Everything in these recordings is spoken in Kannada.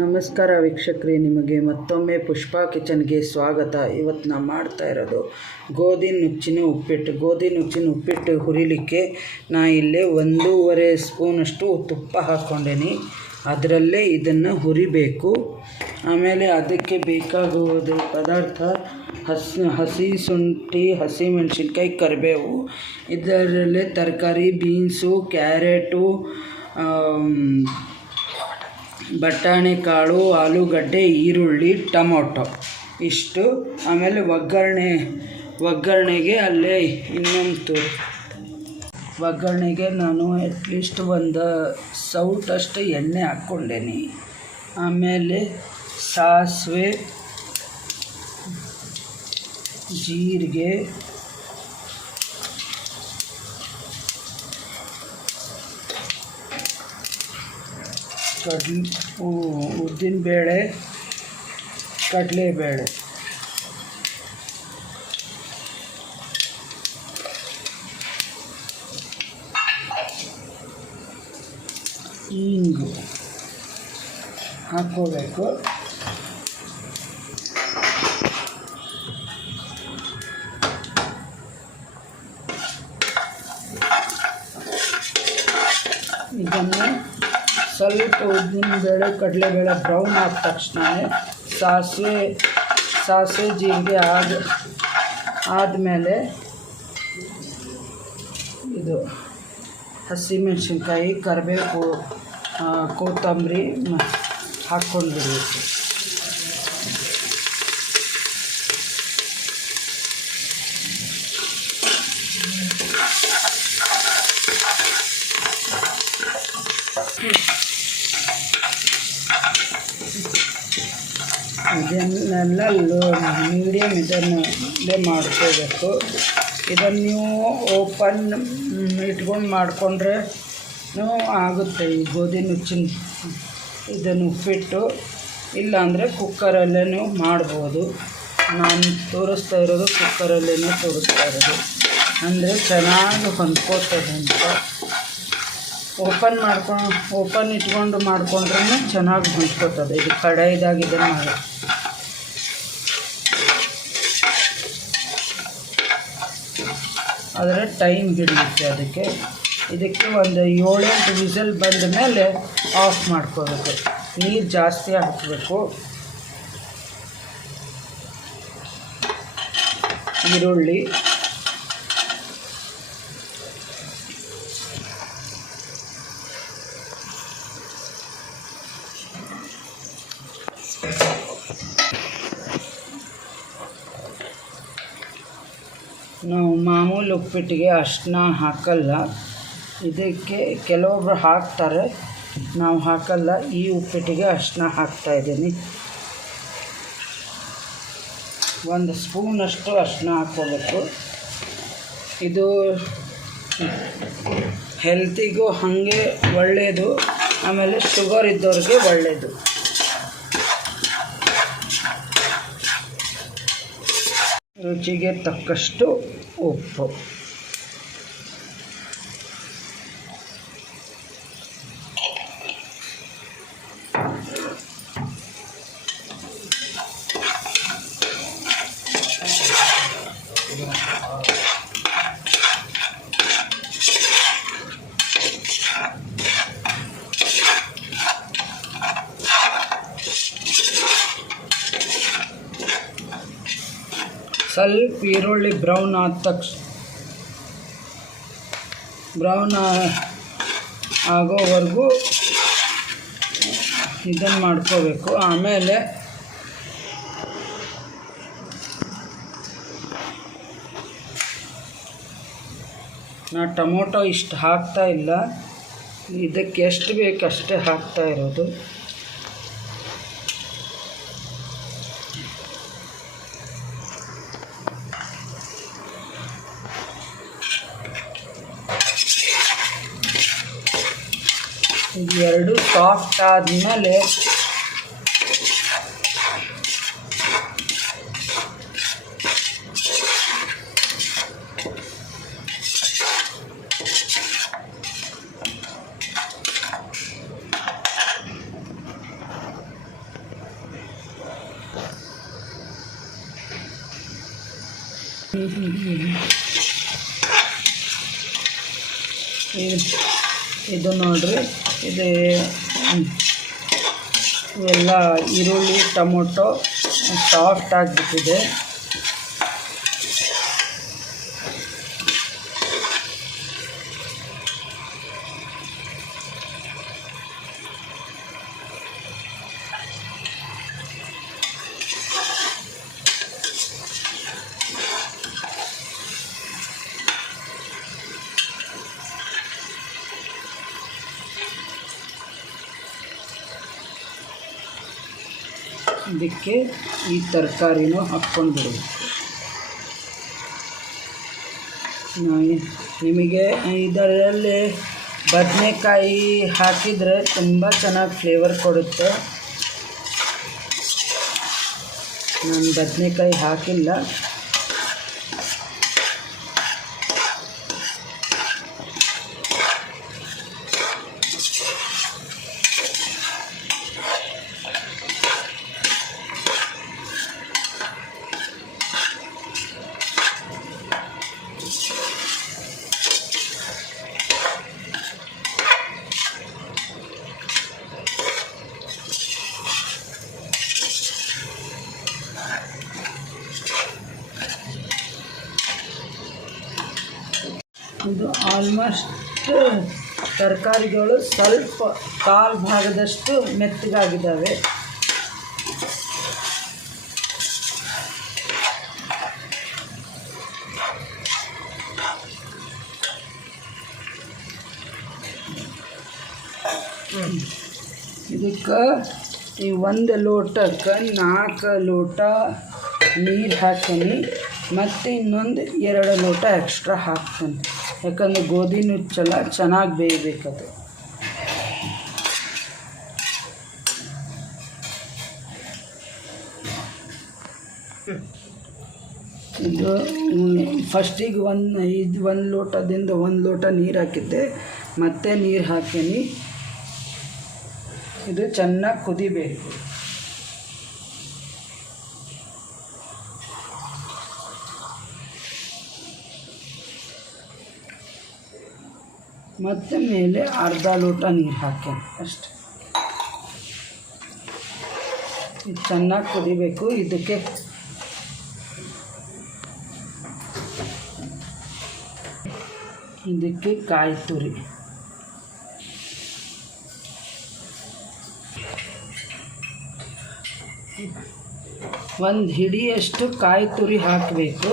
ನಮಸ್ಕಾರ ವೀಕ್ಷಕರೇ, ನಿಮಗೆ ಮತ್ತೊಮ್ಮೆ ಪುಷ್ಪಾ ಕಿಚನ್ಗೆ ಸ್ವಾಗತ. ಇವತ್ತು ನಾನು ಮಾಡ್ತಾ ಇರೋದು ಗೋಧಿ ನುಚ್ಚಿನ ಉಪ್ಪಿಟ್ಟು ಹುರಿಲಿಕ್ಕೆ ನಾ ಇಲ್ಲೇ 1.5 ಸ್ಪೂನಷ್ಟು ತುಪ್ಪ ಹಾಕ್ಕೊಂಡೇನಿ. ಅದರಲ್ಲೇ ಇದನ್ನು ಹುರಿಬೇಕು. ಆಮೇಲೆ ಅದಕ್ಕೆ ಬೇಕಾಗುವುದು ಪದಾರ್ಥ ಹಸಿ ಶುಂಠಿ, ಹಸಿಮೆಣಸಿನ್ಕಾಯಿ, ಕರಿಬೇವು. ಇದರಲ್ಲೇ ತರಕಾರಿ ಬೀನ್ಸು, ಕ್ಯಾರೆಟು, ಬಟಾಣಿ ಕಾಳು, ಆಲೂಗಡ್ಡೆ, ಈರುಳ್ಳಿ, ಟೊಮೊಟೊ ಇಷ್ಟು. ಆಮೇಲೆ ಒಗ್ಗರಣೆಗೆ ಅಲ್ಲೇ ಒಗ್ಗರಣೆಗೆ ನಾನು ಅಟ್ಲೀಸ್ಟ್ ಒಂದು ಸೌಟಷ್ಟು ಎಣ್ಣೆ ಹಾಕ್ಕೊಂಡೇನಿ. ಆಮೇಲೆ ಸಾಸಿವೆ, ಜೀರಿಗೆ, ಉದ್ದಿನಬೇಳೆ, ಕಡಲೆಬೇಳೆ, ಹಿಂಗು ಹಾಕ್ಕೋಬೇಕು. ಇದನ್ನು ಸ್ವಲ್ಪ ಉದ್ದಿನಬೇಳೆ, ಕಡಲೆಬೇಳೆ ಬ್ರೌನ್ ಆದ ತಕ್ಷಣ ಸಾಸಿವೆ ಜೀರಿಗೆ ಆದಮೇಲೆ ಇದು ಹಸಿಮೆಣಸಿನ್ಕಾಯಿ, ಕರಿಬೇವು, ಕೊತ್ತಂಬರಿ ಹಾಕ್ಕೊಂಡ್ಬಿಡ್ಬೇಕು. ಇದನ್ನೆಲ್ಲ ಮೀಡಿಯಮ್ ಇದನ್ನಲ್ಲೇ ಮಾಡ್ಕೋಬೇಕು. ಇದನ್ನು ನೀವು ಓಪನ್ ಇಟ್ಕೊಂಡು ಮಾಡಿಕೊಂಡ್ರೆ ಆಗುತ್ತೆ ಈ ಗೋಧಿ ನುಚ್ಚಿನ ಇದನ್ನು ಉಪ್ಪಿಟ್ಟು. ಇಲ್ಲಾಂದರೆ ಕುಕ್ಕರಲ್ಲೇ ನೀವು ಮಾಡ್ಬೋದು. ನಾನು ತೋರಿಸ್ತಾ ಇರೋದು ಕುಕ್ಕರಲ್ಲೇ ತೋರಿಸ್ತಾ ಇರೋದು, ಅಂದರೆ ಚೆನ್ನಾಗಿ ಹೊಂದ್ಕೋತದೆ ಅಂತ. ಓಪನ್ ಇಟ್ಕೊಂಡು ಮಾಡ್ಕೊಂಡ್ರೆ ಚೆನ್ನಾಗಿ ಹೊಂದ್ಕೋತದೆ. ಇದು ಕಡಾಯಿದಾಗಿದೆ ಮಾಡಿ. ಆದರೆ ಟೈಮ್ ಹಿಡಿಯುತ್ತೆ. ಇದಕ್ಕೆ ಒಂದು 7-8 ವಿಸಲ್ ಬಂದ ಮೇಲೆ ಆಫ್ ಮಾಡ್ಕೋಬೇಕು. ನೀರು ಜಾಸ್ತಿ ಹಾಕಬೇಕು. ಈರುಳ್ಳಿ, ನಾವು ಮಾಮೂಲಿ ಉಪ್ಪಿಟ್ಟಿಗೆ ಅರಿಶಿನ ಹಾಕಲ್ಲ. ಇದಕ್ಕೆ ಕೆಲವೊಬ್ಬರು ಹಾಕ್ತಾರೆ, ನಾವು ಹಾಕಲ್ಲ. ಈ ಉಪ್ಪಿಟ್ಟಿಗೆ ಅರಿಶಿನ ಹಾಕ್ತಾಯಿದ್ದೀನಿ. 1 ಸ್ಪೂನಷ್ಟು ಅರಿಶಿನ ಹಾಕ್ಕೋಬೇಕು. ಇದು ಹೆಲ್ತಿಗೂ ಹಾಗೆ ಒಳ್ಳೆಯದು, ಆಮೇಲೆ ಶುಗರ್ ಇದ್ದವ್ರಿಗೆ ಒಳ್ಳೆಯದು. ರುಚಿಗೆ ತಕ್ಕಷ್ಟು ಉಪ್ಪು. ಸ್ವಲ್ಪ ಈರುಳ್ಳಿ ಬ್ರೌನ್ ಆಗೋವರೆಗೂ ಇದನ್ನು ಮಾಡ್ಕೋಬೇಕು. ಆಮೇಲೆ ನಾ ಟೊಮೊಟೊ ಇಷ್ಟು ಹಾಕ್ತಾ ಇಲ್ಲ, ಇದಕ್ಕೆ ಎಷ್ಟು ಬೇಕು ಅಷ್ಟೇ ಹಾಕ್ತಾ ಇರೋದು. ಎರಡು ಸಾಫ್ಟ್ ಆದಮೇಲೆ ಇದು ನೋಡ್ರಿ, ಇದು ಎಲ್ಲ ಈರುಳ್ಳಿ ಟೊಮೊಟೊ ಸಾಫ್ಟ್ ಆಗಿಬಿಟ್ಟಿದೆ. ಇದಕ್ಕೆ ಈ ತರಕಾರಿನೂ ಹಾಕ್ಕೊಂಡು ಬಿಡಬೇಕು. ನಿಮಗೆ ಇದರಲ್ಲಿ ಬದನೆಕಾಯಿ ಹಾಕಿದರೆ ತುಂಬ ಚೆನ್ನಾಗಿ ಫ್ಲೇವರ್ ಕೊಡುತ್ತೆ. ನಾನು ಬದನೆಕಾಯಿ ಹಾಕಿಲ್ಲ. ಇದು ಆಲ್ಮೋಸ್ಟ್ ತರಕಾರಿಗಳು ಸ್ವಲ್ಪ ಕಾಲು ಭಾಗದಷ್ಟು ಮೆತ್ತಗಾಗಿದ್ದಾವೆ. ಇದಕ್ಕೆ ಈ 1 ಲೋಟಕ್ಕೆ 4 ಲೋಟ ನೀರು ಹಾಕ್ತೀನಿ, ಮತ್ತು ಇನ್ನೊಂದು 2 ಲೋಟ ಎಕ್ಸ್ಟ್ರಾ ಹಾಕ್ತೀನಿ. ಯಾಕಂದರೆ ಗೋಧಿ ನುಚ್ಚಲ್ಲ, ಚೆನ್ನಾಗಿ ಬೇಯಬೇಕದು. ಇದು ಫಸ್ಟಿಗೆ 1 ಲೋಟದಿಂದ 1 ಲೋಟ ನೀರು ಹಾಕಿದ್ದೆ, ಮತ್ತೆ ನೀರು ಹಾಕೀನಿ. ಇದು ಚೆನ್ನಾಗಿ ಕುದಿಬೇಕು. ಮತ್ತು ಮೇಲೆ ಅರ್ಧ ಲೋಟ ನೀರು ಹಾಕಿ ಅಷ್ಟೆ. ಇದು ಚೆನ್ನಾಗಿ ಕುದಿಬೇಕು. ಇದಕ್ಕೆ ಕಾಯಿ ತುರಿ, ಒಂದು ಹಿಡಿಯಷ್ಟು ಕಾಯಿ ತುರಿ ಹಾಕಬೇಕು.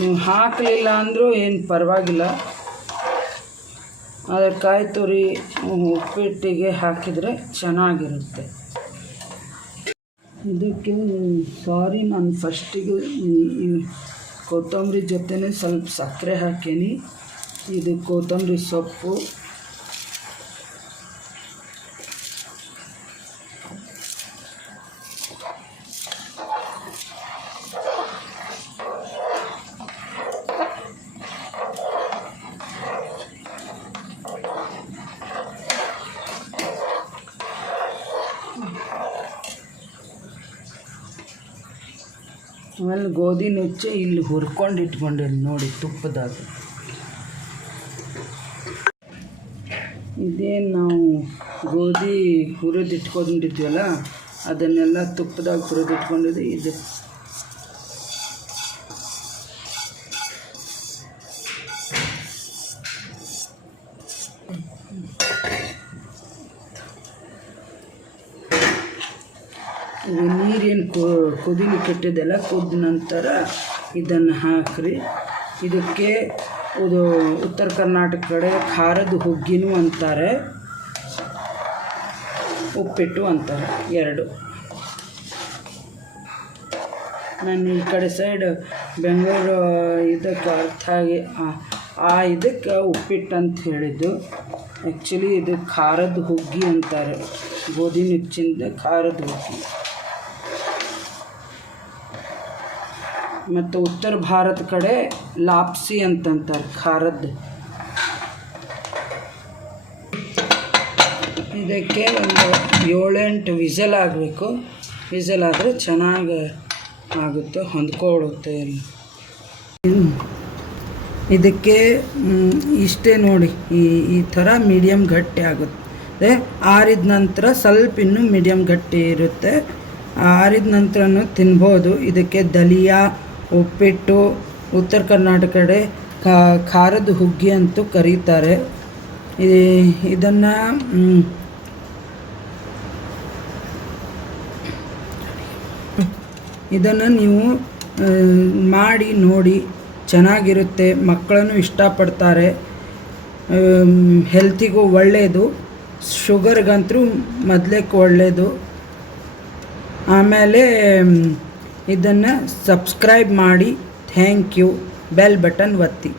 ನೀವು ಹಾಕಲಿಲ್ಲ ಅಂದರೂ ಏನು ಪರವಾಗಿಲ್ಲ, ಆದರೆ ಕಾಯಿ ತುರಿ ಉಪ್ಪಿಟ್ಟಿಗೆ ಹಾಕಿದರೆ ಚೆನ್ನಾಗಿರುತ್ತೆ. ಇದಕ್ಕೆ ನಾನು ಫಸ್ಟಿಗೆ ಕೊತ್ತಂಬರಿ ಜೊತೆನೇ ಸ್ವಲ್ಪ ಸಕ್ಕರೆ ಹಾಕೀನಿ. ಇದು ಕೊತ್ತಂಬರಿ ಸೊಪ್ಪು, ಆಮೇಲೆ ಗೋಧಿ ನುಚ್ಚು ಇಲ್ಲಿ ಹುರ್ಕೊಂಡು ಇಟ್ಕೊಂಡಿರಿ ನೋಡಿ ತುಪ್ಪದಾಗ. ಇದೇನು ನಾವು ಗೋಧಿ ಹುರಿದಿಟ್ಕೊಂಡಿದ್ವಲ್ಲ ಅದನ್ನೆಲ್ಲ ತುಪ್ಪದಾಗ ಹುರಿದಿಟ್ಕೊಂಡಿದ್ದು ಇದು. ನೀರೇನು ಕುದಿಲಿಕ್ಕೆ ಇಟ್ಟಿದ್ದೆಲ್ಲ ಕುದ್ದ ನಂತರ ಇದನ್ನು ಹಾಕ್ರಿ. ಇದಕ್ಕೆ ಇದು ಉತ್ತರ ಕರ್ನಾಟಕ ಕಡೆ ಖಾರದ ಹುಗ್ಗಿನೂ ಅಂತಾರೆ, ಉಪ್ಪಿಟ್ಟು ಅಂತಾರೆ, 2. ನಾನು ಈ ಕಡೆ ಸೈಡ್ ಬೆಂಗಳೂರು ಇದಕ್ಕೆ ಅರ್ಥ ಆಗಿ ಇದಕ್ಕೆ ಉಪ್ಪಿಟ್ಟು ಅಂತ ಹೇಳಿದ್ದು. ಆ್ಯಕ್ಚುಲಿ ಇದು ಖಾರದ ಹುಗ್ಗಿ ಅಂತಾರೆ, ಗೋಧಿ ನುಚ್ಚಿಂದ ಖಾರದ ಹುಗ್ಗಿ. ಮತ್ತು ಉತ್ತರ ಭಾರತ ಕಡೆ ಲಾಪ್ಸಿ ಅಂತಂತಾರೆ ಖಾರದ್ದು. ಇದಕ್ಕೆ ಒಂದು 7-8 ವಿಸಲ್ ಆಗಬೇಕು. ವಿಸಲ್ ಆದರೆ ಚೆನ್ನಾಗಿ ಆಗುತ್ತೆ, ಹೊಂದ್ಕೊಳ್ಳುತ್ತೆ ಎಲ್ಲ. ಇದಕ್ಕೆ ಇಷ್ಟೇ ನೋಡಿ, ಈ ಥರ ಮೀಡಿಯಮ್ ಗಟ್ಟಿ ಆಗುತ್ತೆ. ಆರಿದ ನಂತರ ಸ್ವಲ್ಪ ಇನ್ನೂ ಮೀಡಿಯಮ್ ಗಟ್ಟಿ ಇರುತ್ತೆ. ಆರಿದ ನಂತರನೂ ತಿನ್ಬೋದು. ಇದಕ್ಕೆ ದಲಿಯಾ, ಉಪ್ಪಿಟ್ಟು, ಉತ್ತರ ಕರ್ನಾಟಕ ಕಡೆ ಖಾರದ ಹುಗ್ಗಿ ಅಂತೂ ಕರೀತಾರೆ. ಇದನ್ನು ನೀವು ಮಾಡಿ ನೋಡಿ, ಚೆನ್ನಾಗಿರುತ್ತೆ. ಮಕ್ಕಳನ್ನು ಇಷ್ಟಪಡ್ತಾರೆ. ಹೆಲ್ತಿಗೂ ಒಳ್ಳೆಯದು, ಶುಗರ್ಗಂತೂ ಮೊದಲೇಕ್ಕೆ ಒಳ್ಳೆಯದು. ಆಮೇಲೆ ಇದನ್ನು ಸಬ್ಸ್ಕ್ರೈಬ್ ಮಾಡಿ. Thank you. ಬೆಲ್ ಬಟನ್ ಒತ್ತಿ.